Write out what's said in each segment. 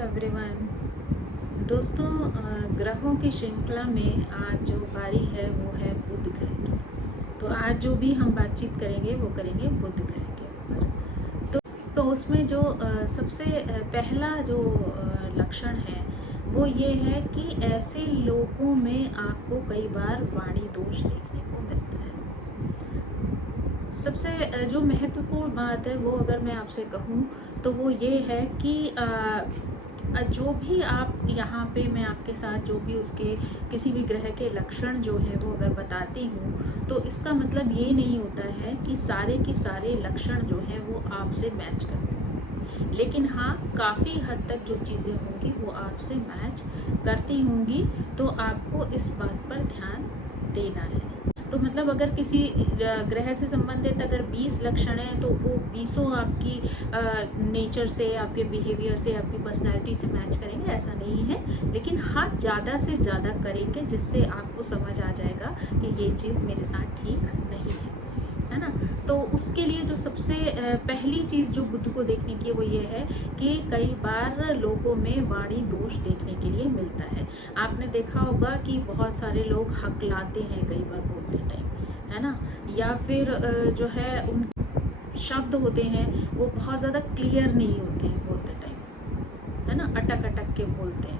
Everyone. दोस्तों, ग्रहों की श्रृंखला में आज जो बारी है वो है बुध ग्रह की। तो आज जो भी हम बातचीत करेंगे वो करेंगे बुध ग्रह के ऊपर। तो उसमें जो सबसे पहला जो लक्षण है वो ये है कि ऐसे लोगों में आपको कई बार वाणी दोष देखने को मिलता है। सबसे जो महत्वपूर्ण बात है वो अगर मैं आपसे कहूँ तो वो ये है कि जो भी आप यहाँ पे मैं आपके साथ जो भी उसके किसी भी ग्रह के लक्षण जो है वो अगर बताती हूँ तो इसका मतलब ये नहीं होता है कि सारे के सारे लक्षण जो हैं वो आपसे मैच करते हैं, लेकिन हाँ काफ़ी हद तक जो चीज़ें होंगी वो आपसे मैच करती होंगी। तो आपको इस बात पर ध्यान देना है। तो मतलब अगर किसी ग्रह से संबंधित अगर 20 लक्षण हैं तो वो 20 आपकी नेचर से, आपके बिहेवियर से, आपकी पर्सनैलिटी से मैच करेंगे, ऐसा नहीं है। लेकिन हाँ ज़्यादा से ज़्यादा करेंगे जिससे आपको समझ आ जाएगा कि ये चीज़ मेरे साथ ठीक नहीं है ना। तो उसके लिए जो सबसे पहली चीज़ जो बुध को देखने की वो ये है कि कई बार लोगों में वाणी दोष देखने के लिए मिलता है। आपने देखा होगा कि बहुत सारे लोग हकलाते हैं कई बार बोलते टाइम, है ना, या फिर जो है उन शब्द होते हैं वो बहुत ज़्यादा क्लियर नहीं होते हैं बोलते टाइम, है ना, अटक अटक के बोलते हैं।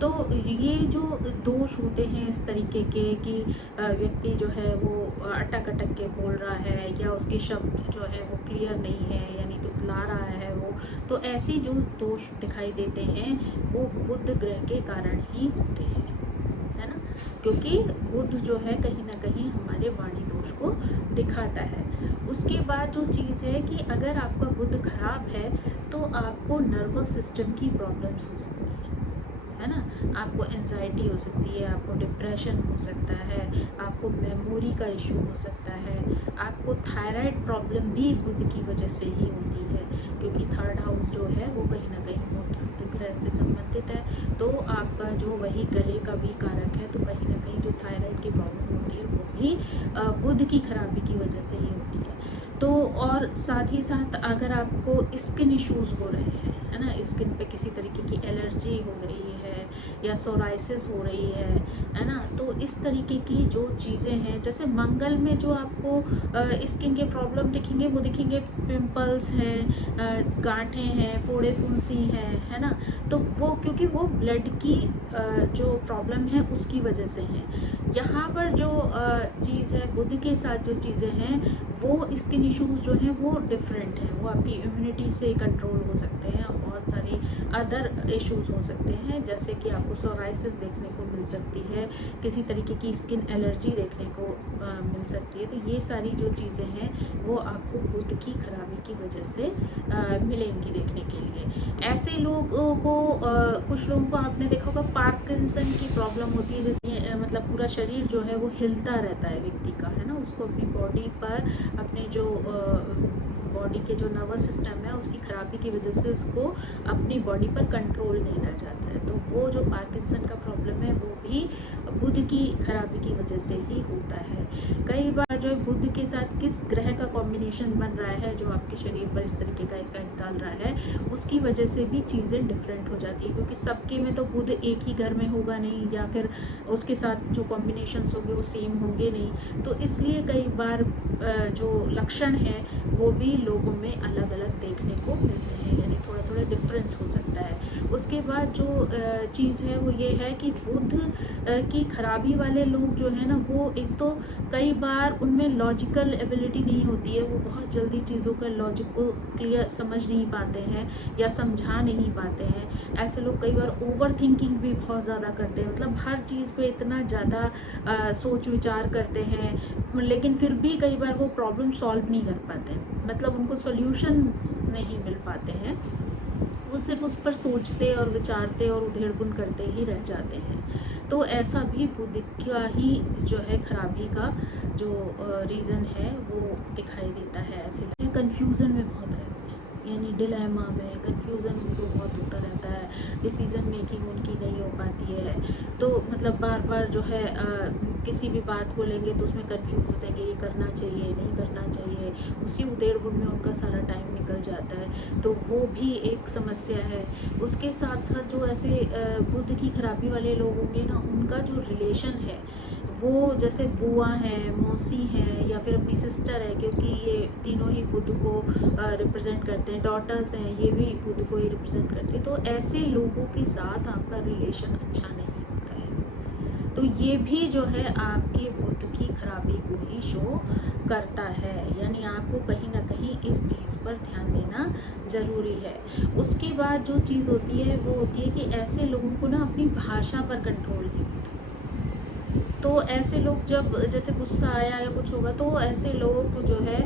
तो ये जो दोष होते हैं इस तरीके के कि व्यक्ति जो है वो अटक अटक के बोल रहा है या उसके शब्द जो है वो क्लियर नहीं है यानी तुतला रहा है वो, तो ऐसी जो दोष दिखाई देते हैं वो बुध ग्रह के कारण ही होते हैं, है ना। क्योंकि बुध जो है कहीं ना कहीं हमारे वाणी दोष को दिखाता है। उसके बाद जो चीज़ है कि अगर आपका बुध खराब है तो आपको नर्वस सिस्टम की प्रॉब्लम्स हो सकती है ना। आपको एंजाइटी हो सकती है, आपको डिप्रेशन हो सकता है, आपको मेमोरी का इशू हो सकता है, आपको थायराइड प्रॉब्लम भी बुध की वजह से ही होती है, क्योंकि थर्ड हाउस जो है वो कहीं ना कहीं बुध ग्रह से संबंधित है। तो आपका जो वही गले का भी कारक है, तो कहीं ना कहीं जो थायराइड की प्रॉब्लम होती है वो भी बुध की खराबी की वजह से ही होती है। तो और साथ ही साथ अगर आपको स्किन इश्यूज़ हो रहे हैं, है ना, स्किन पे किसी तरीके की एलर्जी हो रही है या सोराइसिस हो रही है ना, तो इस तरीके की जो चीज़ें हैं, जैसे मंगल में जो आपको स्किन के प्रॉब्लम दिखेंगे वो दिखेंगे पिंपल्स हैं, गांठें हैं, फोड़े फुंसी हैं, है ना। तो वो क्योंकि वो ब्लड की जो प्रॉब्लम है उसकी वजह से हैं। यहाँ पर जो चीज़ है बुध के साथ जो चीज़ें हैं वो स्किन इश्यूज जो हैं वो डिफरेंट हैं, वो आपकी इम्यूनिटी से कंट्रोल हो सकते हैं और बहुत सारी अदर इश्यूज हो सकते हैं, जैसे कि आपको सोराइसिस देखने को मिल सकती है, किसी तरीके की स्किन एलर्जी देखने को मिल सकती है। तो ये सारी जो चीज़ें हैं वो आपको बुध की खराबी की वजह से मिलेंगी देखने के लिए। ऐसे लोगों को कुछ लोगों को आपने देखा होगा पार्किंसन की प्रॉब्लम होती है, जैसे मतलब पूरा शरीर जो है वो हिलता रहता है व्यक्ति का, है ना, उसको अपनी बॉडी पर अपने जो बॉडी के जो नर्वस सिस्टम है उसकी खराबी की वजह से उसको अपनी बॉडी पर कंट्रोल नहीं रह जाता है। तो वो जो पार्किंसन का प्रॉब्लम है वो भी बुध की खराबी की वजह से ही होता है। कई बार जो बुध के साथ किस ग्रह का कॉम्बिनेशन बन रहा है जो आपके शरीर पर इस तरीके का इफेक्ट डाल रहा है, उसकी वजह से भी चीज़ें डिफरेंट हो जाती है, क्योंकि सबके में तो बुध एक ही घर में होगा नहीं, या फिर उसके साथ जो कॉम्बिनेशंस होंगे वो सेम होंगे नहीं। तो इसलिए कई बार जो लक्षण है वो भी लोगों में अलग अलग देखने को मिलते हैं, यानी थोड़ा थोड़ा डिफरेंस हो सकता है। उसके बाद जो चीज़ है वो ये है कि बुध की खराबी वाले लोग जो है ना वो एक तो कई बार उनमें लॉजिकल एबिलिटी नहीं होती है, वो बहुत जल्दी चीज़ों का लॉजिक को क्लियर समझ नहीं पाते हैं या समझा नहीं पाते हैं। ऐसे लोग कई बार ओवर थिंकिंग भी बहुत ज़्यादा करते हैं, मतलब हर चीज़ पे इतना ज़्यादा सोच विचार करते हैं, लेकिन फिर भी कई बार वो प्रॉब्लम सॉल्व नहीं कर पाते हैं, मतलब उनको सॉल्यूशन नहीं मिल पाते हैं, वो सिर्फ उस पर सोचते और विचारते और उधेड़-बुन करते ही रह जाते हैं। तो ऐसा भी बुध का ही जो है खराबी का जो रीज़न है वो दिखाई देता है। ऐसे कंफ्यूजन में बहुत रहते हैं, यानी डिलेमा में, कन्फ्यूज़न उनको बहुत होता रहता है, डिसीज़न मेकिंग उनकी नहीं हो पाती है। तो मतलब बार बार जो है किसी भी बात को लेंगे तो उसमें कन्फ्यूज़ हो जाएंगे, ये करना चाहिए, नहीं करना चाहिए, उसी उधेड़-बुन में उनका सारा टाइम निकल जाता है, तो वो भी एक समस्या है। उसके साथ साथ जो ऐसे बुद्ध की खराबी वाले लोग होंगे ना, उनका जो रिलेशन है वो जैसे बुआ हैं, मौसी हैं या फिर अपनी सिस्टर है, क्योंकि ये तीनों ही बुद्ध को रिप्रेजेंट करते हैं, डॉटर्स हैं ये भी बुद्ध को ही रिप्रेजेंट करते हैं, तो ऐसे लोगों के साथ आपका रिलेशन अच्छा नहीं होता है। तो ये भी जो है आपके बुद्ध की खराबी को ही शो करता है, यानी आपको कहीं ना कहीं इस चीज़ पर ध्यान देना ज़रूरी है। उसके बाद जो चीज़ होती है वो होती है कि ऐसे लोगों को ना अपनी भाषा पर कंट्रोल नहीं होता। तो ऐसे लोग जब जैसे गुस्सा आया या कुछ होगा तो ऐसे लोगों को जो है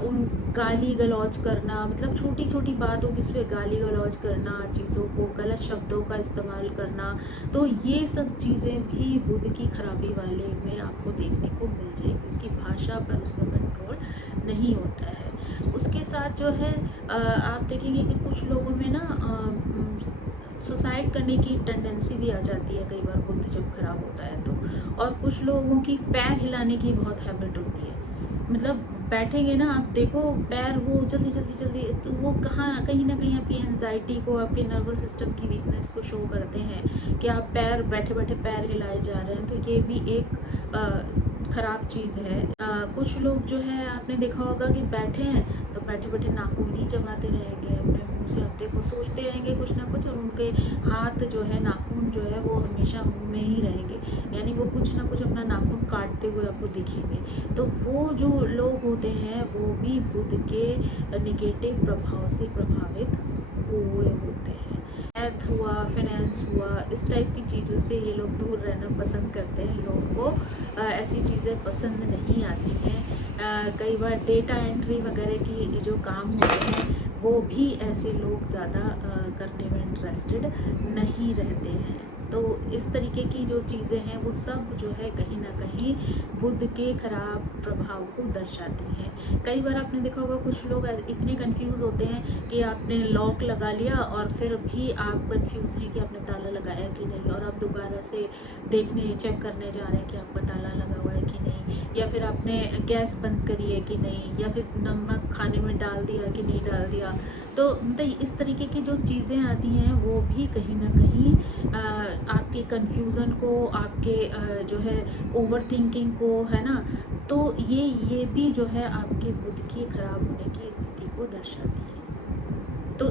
उन गाली गलौज करना, मतलब छोटी छोटी बातों की उस पर गाली गलौज करना, चीज़ों को गलत शब्दों का इस्तेमाल करना, तो ये सब चीज़ें भी बुद्ध की खराबी वाले में आपको देखने को मिल जाएगी। उसकी भाषा पर उसका कंट्रोल नहीं होता है। उसके साथ जो है आप देखेंगे कि कुछ लोगों में ना सुसाइड करने की टेंडेंसी भी आ जाती है कई बार बुद्ध जब खराब होता है तो। और कुछ लोगों की पैर हिलाने की बहुत हैबिट होती है, मतलब बैठेंगे ना आप देखो पैर वो जल्दी जल्दी जल्दी, तो वो कहीं ना कहीं आपकी एनजाइटी को, आपके नर्वस सिस्टम की वीकनेस को शो करते हैं कि आप पैर बैठे बैठे पैर हिलाए जा रहे हैं, तो ये भी एक ख़राब चीज़ है। कुछ लोग जो है आपने देखा होगा कि बैठे हैं तो बैठे बैठे नाखून ही चबाते रहेंगे अपने मुंह से, आप देखो सोचते रहेंगे कुछ ना कुछ, और उनके हाथ जो है, नाखून जो है वो हमेशा मुंह में ही रहेंगे, यानी वो कुछ ना कुछ अपना नाखून काटते हुए आपको दिखेंगे। तो वो जो लोग होते हैं वो भी बुद्ध के नेगेटिव प्रभाव से प्रभावित हुए होते हैं। हेल्थ हुआ, फाइनेंस हुआ, इस टाइप की चीज़ों से ये लोग दूर रहना पसंद करते हैं। लोगों को ऐसी चीज़ें पसंद नहीं आती हैं। कई बार डेटा एंट्री वगैरह की जो काम होते हैं वो भी ऐसे लोग ज़्यादा करने में इंटरेस्टेड नहीं रहते हैं। तो इस तरीके की जो चीज़ें हैं वो सब जो है कहीं ना कहीं बुद्ध के खराब प्रभाव को दर्शाती हैं। कई बार आपने देखा होगा कुछ लोग इतने कंफ्यूज होते हैं कि आपने लॉक लगा लिया और फिर भी आप कंफ्यूज हैं कि आपने ताला लगाया कि नहीं, और आप दोबारा से देखने चेक करने जा रहे हैं कि आपका ताला लगा हुआ है कि नहीं, या फिर आपने गैस बंद करी है कि नहीं, या फिर नमक खाने में डाल दिया कि नहीं डाल दिया। तो मतलब इस तरीके की जो चीज़ें आती हैं वो भी कहीं ना कहीं आपके कन्फ्यूज़न को, आपके जो है ओवर थिंकिंग को, है ना, तो ये भी जो है आपके बुद्ध की खराब होने की स्थिति को दर्शाती है। तो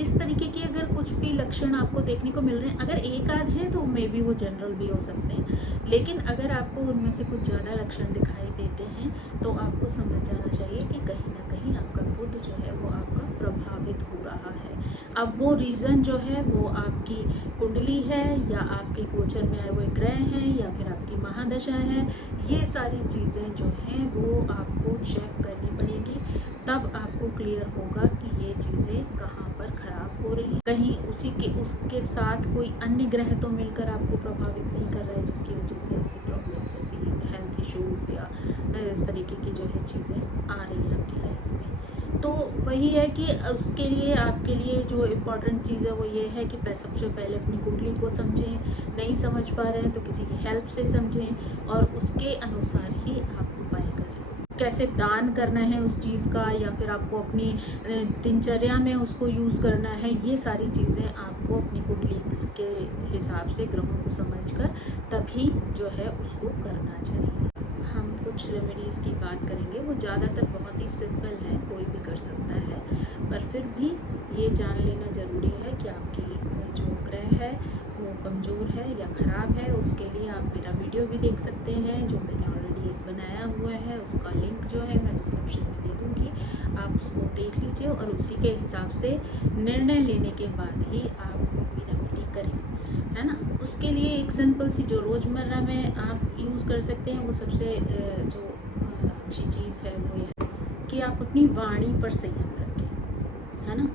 इस तरीके के अगर कुछ भी लक्षण आपको देखने को मिल रहे हैं, अगर एक आध हैं तो मे बी वो जनरल भी हो सकते हैं, लेकिन अगर आपको उनमें से कुछ ज़्यादा लक्षण दिखाई देते हैं तो आपको समझ जाना चाहिए कि कहीं ना कहीं आपका बुद्ध जो है वो आपका प्रभावित हो रहा है। अब वो रीज़न जो है वो आपकी कुंडली है, या आपके गोचर में आए हुए ग्रह हैं, या फिर आपकी महादशा है, ये सारी चीज़ें जो हैं वो आपको चेक करनी पड़ेगी, तब आपको क्लियर होगा कि ये चीज़ें कहाँ पर ख़राब हो रही हैं। कहीं उसके साथ कोई अन्य ग्रह तो मिलकर आपको प्रभावित नहीं कर रहा है जिसकी वजह से ऐसी प्रॉब्लम, जैसी हेल्थ इश्यूज़ या इस तरीके की जो है चीज़ें आ रही हैं आपकी लाइफ में। तो वही है कि उसके लिए आपके लिए जो इम्पोर्टेंट चीज़ है वो ये है कि सबसे पहले अपनी कुंडली को समझें, नहीं समझ पा रहे हैं तो किसी की हेल्प से समझें और उसके अनुसार ही आप उपाय करें। कैसे दान करना है उस चीज़ का, या फिर आपको अपनी दिनचर्या में उसको यूज़ करना है, ये सारी चीज़ें आपको अपनी कुंडली के हिसाब से, ग्रहों को समझकर तभी जो है उसको करना चाहिए। हम कुछ रेमेडीज़ की बात करेंगे, वो ज़्यादातर बहुत ही सिंपल है, कोई भी कर सकता है, पर फिर भी ये जान लेना ज़रूरी है कि आपकी जो ग्रह है वो कमज़ोर है या ख़राब है। उसके लिए आप मेरा वीडियो भी देख सकते हैं जो मैंने ऑलरेडी एक बनाया हुआ है, उसका लिंक जो है मैं डिस्क्रिप्शन में दे दूँगी, आप उसको देख लीजिए और उसी के हिसाब से निर्णय लेने के बाद ही आप कोई भी रेमेडी करें, है ना। उसके लिए एक सिंपल सी जो रोज़मर्रा में आप यूज़ कर सकते हैं, वो सबसे जो अच्छी चीज़ है वो ये है कि आप अपनी वाणी पर संयम रखें, है ना।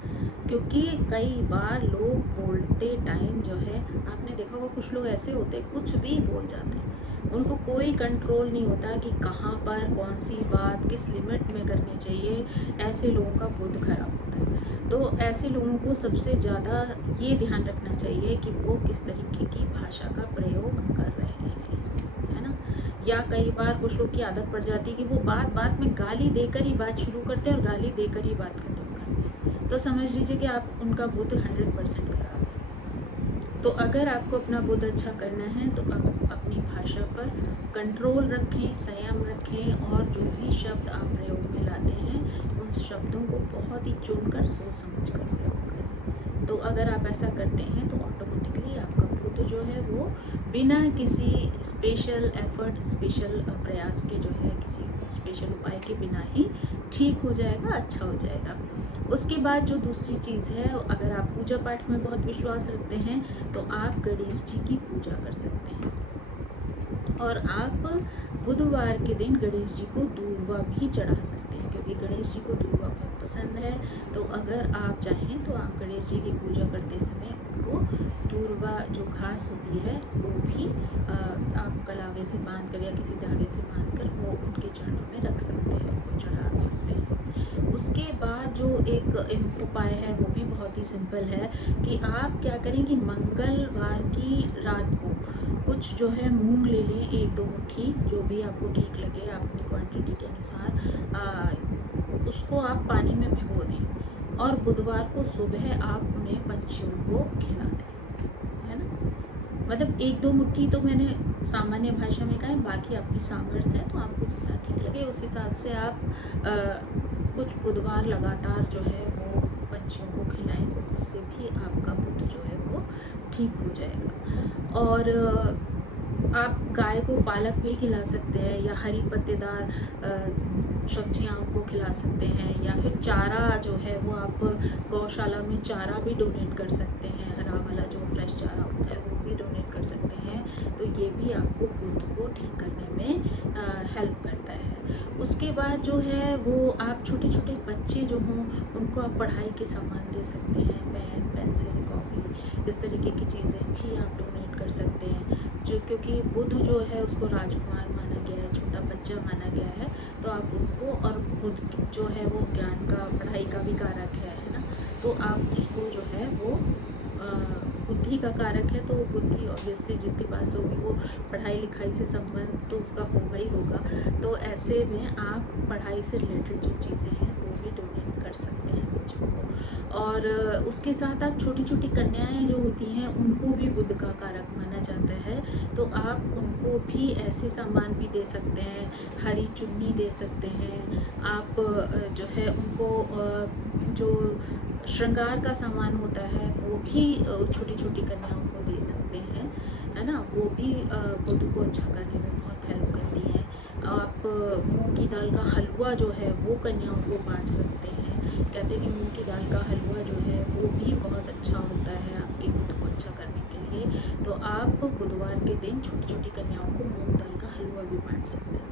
क्योंकि कई बार लोग बोलते टाइम जो है, आपने देखा होगा कुछ लोग ऐसे होते हैं कुछ भी बोल जाते हैं, उनको कोई कंट्रोल नहीं होता कि कहाँ पर कौन सी बात किस लिमिट में करनी चाहिए, ऐसे लोगों का बुध खराब होता है। तो ऐसे लोगों को सबसे ज़्यादा ये ध्यान रखना चाहिए कि वो किस तरीके की भाषा का प्रयोग कर रहे हैं, है ना। या कई बार कुछ लोग की आदत पड़ जाती है कि वो बात बात में गाली देकर ही बात शुरू करते हैं और गाली देकर ही बात खत्म करते हैं। तो समझ लीजिए कि आप उनका बुध 100% खराब है। तो अगर आपको अपना बुध अच्छा करना है तो आप अपनी भाषा पर कंट्रोल रखें, संयम रखें, और जो भी शब्द आप प्रयोग में लाते हैं उन शब्दों को बहुत ही चुनकर सोच समझ कर प्रयोग करें। तो अगर आप ऐसा करते हैं तो ऑटोमेटिकली आपका बुध जो है वो बिना किसी स्पेशल एफर्ट, स्पेशल प्रयास के जो है, किसी स्पेशल उपाय के बिना ही ठीक हो जाएगा, अच्छा हो जाएगा। उसके बाद जो दूसरी चीज़ है, अगर आप पूजा पाठ में बहुत विश्वास रखते हैं तो आप गणेश जी की पूजा कर सकते हैं, और आप बुधवार के दिन गणेश जी को दूर्वा भी चढ़ा सकते हैं, क्योंकि गणेश जी को दूर्वा बहुत पसंद है। तो अगर आप चाहें तो आप गणेश जी की पूजा करते समय उनको दूर्वा जो घास होती है वो भी आप कलावे से बांध कर या किसी धागे से बांध कर वो उनके चरणों में रख सकते हैं, उनको चढ़ा सकते हैं। उसके बाद जो एक उपाय है वो भी बहुत ही सिंपल है कि आप क्या करें कि मंगलवार की रात को कुछ जो है मूंग ले लें, 1-2 मुट्ठी, जो भी आपको ठीक लगे अपनी क्वांटिटी के अनुसार, उसको आप पानी में भिगो दें और बुधवार को सुबह आप उन्हें पंछियों को खिला दें, है ना। मतलब 1-2 मुट्ठी तो मैंने सामान्य भाषा में कहा है, बाकी आपकी सामर्थ्य है, तो आपको जितना ठीक लगे उस हिसाब से आप कुछ बुधवार लगातार जो है वो पंछियों को खिलाएं, तो उससे भी आपका बुध जो है वो ठीक हो जाएगा। और आप गाय को पालक भी खिला सकते हैं, या हरी पत्तेदार सब्जियां उनको खिला सकते हैं, या फिर चारा जो है वो आप गौशाला में चारा भी डोनेट कर सकते हैं, हरा वाला जो फ्रेश चारा होता है वो भी डोनेट कर सकते हैं। तो ये भी आपको बुध को ठीक करने में हेल्प करता है। उसके बाद जो है वो आप छोटे छोटे बच्चे जो हों उनको आप पढ़ाई के सामान दे सकते हैं, पेन, पेंसिल, कॉपी, इस तरीके की चीज़ें भी आप डोनेट कर सकते हैं। जो क्योंकि बुध जो है उसको राजकुमार माना गया है, छोटा बच्चा माना गया है, तो आप उनको, और बुध जो है वो ज्ञान का, पढ़ाई का भी कारक है ना, तो आप उसको जो है वो बुद्धि का कारक है, तो बुद्धि ऑब्वियसली जिसके पास होगी वो पढ़ाई लिखाई से संबंध तो उसका होगा ही होगा। तो ऐसे में आप पढ़ाई से रिलेटेड जो चीज़ें हैं वो भी डोनेट कर सकते हैं बच्चों को। और उसके साथ आप छोटी छोटी कन्याएं जो होती हैं उनको भी बुध का कारक माना जाता है, तो आप उनको भी ऐसे सामान भी दे सकते हैं, हरी चुन्नी दे सकते हैं आप, जो है उनको जो श्रृंगार का सामान होता है वो भी छोटी छोटी कन्याओं को दे सकते हैं, है ना। वो भी बुध को अच्छा करने में बहुत हेल्प करती हैं। आप मूंग की दाल का हलवा जो है वो कन्याओं को बांट सकते हैं। कहते हैं कि मूंग की दाल का हलवा जो है वो भी बहुत अच्छा होता है आपके बुध को अच्छा करने के लिए। तो आप बुधवार के दिन छोटी छोटी कन्याओं को मूंग दाल का हलवा भी बांट सकते हैं।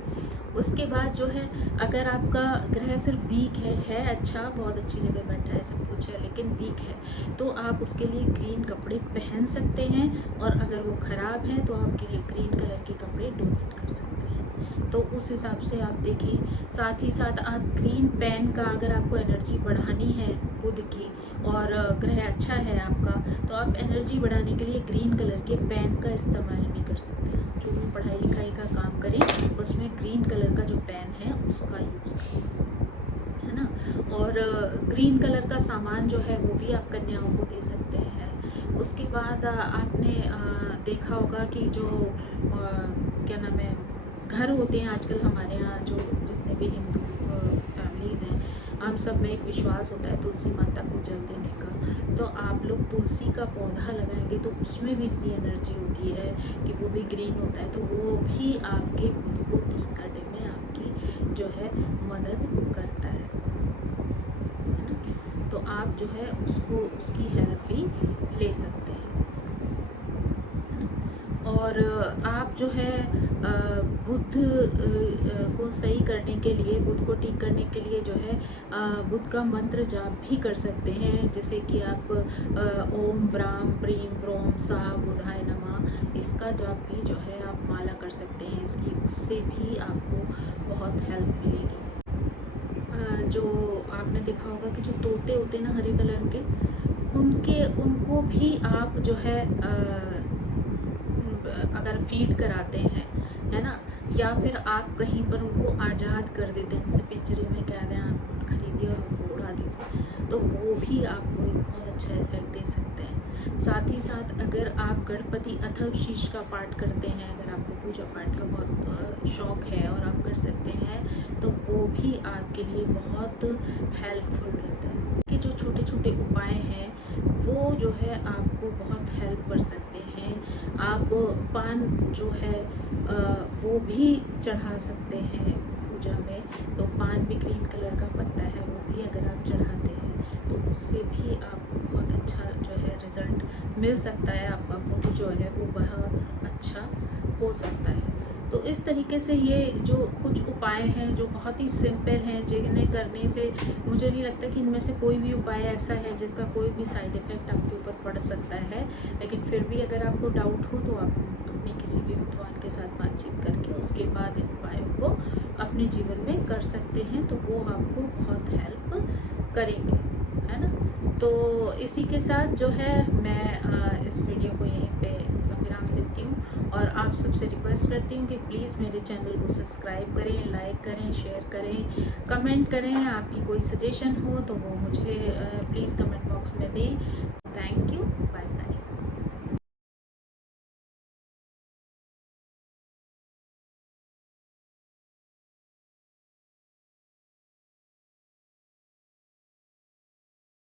उसके बाद जो है, अगर आपका ग्रह सिर्फ वीक है अच्छा, बहुत अच्छी जगह बैठा है, सब कुछ है, लेकिन वीक है, तो आप उसके लिए ग्रीन कपड़े पहन सकते हैं, और अगर वो ख़राब है तो आप ग्रीन कलर के कपड़े डोनेट कर सकते हैं। तो उस हिसाब से आप देखें। साथ ही साथ आप ग्रीन पेन का, अगर आपको एनर्जी बढ़ानी है बुध की और ग्रह अच्छा है आपका, तो आप एनर्जी बढ़ाने के लिए ग्रीन कलर के पेन का इस्तेमाल भी कर सकते हैं। जो भी पढ़ाई लिखाई का काम करें उसमें ग्रीन कलर का जो पेन है उसका यूज़ करें, है ना। और ग्रीन कलर का सामान जो है वो भी आप कन्याओं को दे सकते हैं। उसके बाद आपने देखा होगा कि जो क्या नाम है, घर होते हैं आजकल हमारे यहाँ, जो जितने भी हिंदू फैमिलीज़ हैं, हम सब में एक विश्वास होता है तुलसी माता को जल देने का। तो आप लोग तुलसी का पौधा लगाएंगे तो उसमें भी इतनी एनर्जी होती है कि वो भी ग्रीन होता है, तो वो भी आपके बुध को ठीक करने में आपकी जो है मदद करता है ना। तो आप जो है उसको, उसकी हेल्प भी ले सकते हैं। और और आप जो है बुध को सही करने के लिए, बुध को ठीक करने के लिए जो है बुध का मंत्र जाप भी कर सकते हैं। जैसे कि आप ओम ब्राम प्रीम ब्रोम सा बुधाय नमः, इसका जाप भी जो है आप माला कर सकते हैं इसकी, उससे भी आपको बहुत हेल्प मिलेगी। जो आपने देखा होगा कि जो तोते होते हैं ना हरे कलर के, उनको भी आप जो है अगर फीड कराते हैं, है ना, या फिर आप कहीं पर उनको आज़ाद कर देते हैं, जैसे पिंजरे में क्या दें आप खरीदिए और उनको उड़ा दीजिए, तो वो भी आपको एक बहुत अच्छा इफेक्ट दे सकते हैं। साथ ही साथ अगर आप गणपति अथर्व शीर्ष का पाठ करते हैं, अगर आपको पूजा पाठ का बहुत शौक़ है और आप कर सकते हैं, तो वो भी आपके लिए बहुत हेल्पफुल रहता है। कि जो छोटे छोटे उपाय हैं वो जो है आपको बहुत हेल्प कर सकते हैं। आप पान जो है वो भी चढ़ा सकते हैं पूजा में, तो पान भी ग्रीन कलर का पत्ता है, वो भी अगर आप चढ़ाते हैं तो उससे भी आपको बहुत अच्छा जो है रिज़ल्ट मिल सकता है। आपका बुध जो है वो बहुत अच्छा हो सकता है। तो इस तरीके से ये जो कुछ उपाय हैं जो बहुत ही सिंपल हैं, जिन्हें करने से मुझे नहीं लगता कि इनमें से कोई भी उपाय ऐसा है जिसका कोई भी साइड इफ़ेक्ट आपके ऊपर पड़ सकता है। लेकिन फिर भी अगर आपको डाउट हो तो आप अपने किसी भी विद्वान के साथ बातचीत करके उसके बाद इन उपायों को अपने जीवन में कर सकते हैं, तो वो आपको बहुत हेल्प करेंगे, है ना। तो इसी के साथ जो है मैं इस वीडियो को यहीं पे विराम देती हूँ और आप सबसे रिक्वेस्ट करती हूँ कि प्लीज़ मेरे चैनल को सब्सक्राइब करें, लाइक करें, शेयर करें, कमेंट करें। आपकी कोई सजेशन हो तो वो मुझे प्लीज़ कमेंट बॉक्स में दें। Thank you, bye.